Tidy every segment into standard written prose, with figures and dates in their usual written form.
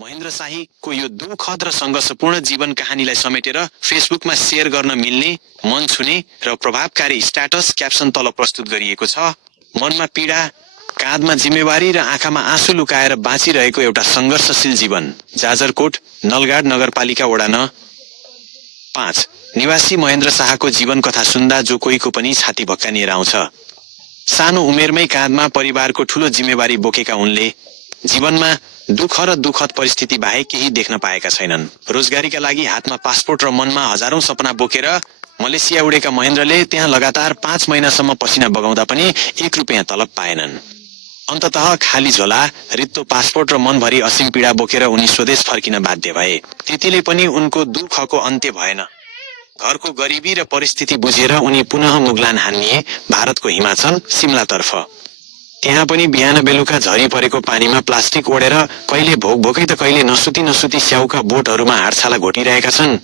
महेन्द्र शाहीको यो दुःखद र सङ्घर्षपूर्ण जीवन कहानीलाई समेटेर फेसबुकमा सेयर गर्न मिल्ने, मन छुने र प्रभावकारी स्ट्याटस क्याप्सन तल प्रस्तुत गरिएको छ। मनमा पीडा, काँधमा जिम्मेवारी र आँखामा आँसु लुकाएर बाँचिरहेको एउटा सङ्घर्षशील जीवन। जाजरकोट नलगाड नगरपालिका वडा न 5 निवासी महेन्द्र शाहको जीवन कथा सुन्दा जो कोहीको पनि छाती भक्कानिएर आउँछ। सानो उमेरमै काँधमा परिवारको ठूलो जिम्मेवारी बोकेका उनले जीवनमा दुःख र दुःखद परिस्थिति बाहेक केही देख्न पाएका छैनन्। रोजगारीका लागि हातमा पासपोर्ट र मनमा हजारौं सपना बोकेर मलेसिया उडेका महेन्द्रले त्यहाँ लगातार 5 महिनासम्म पसिना बगाउँदा पनि 1 रुपियाँ तलब पाएनन्। अन्ततः खाली झोला, रित्तो पासपोर्ट र मनभरि असीम पीडा बोकेर उनी स्वदेश फर्किन बाध्य भए। त्यतिले पनि उनको दुःखको अन्त्य भएन। घरको गरिबी र परिस्थिति बुझेर उनी पुनः मुगलान हानिए भारतको हिमाचल सिमलातर्फ। त्यहाँ पनि बिहान बेलुका झरी परेको पानीमा प्लास्टिक ओढेर कहिले भोक-भोकै त कहिले नसुती स्याउका बोटहरूमा हाडछाला घोटिरहेका छन्।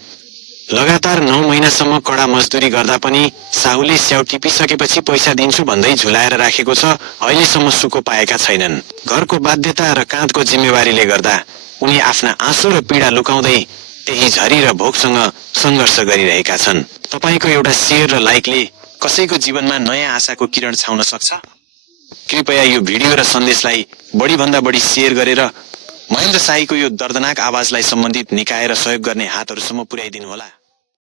लगातार 9 महिनासम्म कडा मजदुरी गर्दा पनि साहुले स्याउ टिपिसकेपछि पैसा दिन्छु भन्दै झुलाएर राखेको छ। अहिलेसम्म सुको पाएका छैनन्। घरको बाध्यता र काँधको जिम्मेवारीले गर्दा उनी आफ्ना आँसु र पीडा लुकाउँदै त्यही झरी र भोकसँग सङ्घर्ष गरिरहेका छन्। तपाईको एउटा शेयर र लाइकले कसैको जीवनमा नयाँ आशाको किरण छाउन सक्छ। कृपया यो भिडियो र सन्देशलाई बढीभन्दा बढी शेयर गरेर महेन्द्र शाहीको यो दर्दनाक आवाजलाई सम्बन्धित निकाय र सहयोग गर्ने हातहरूसम्म पुर्याइदिनु होला।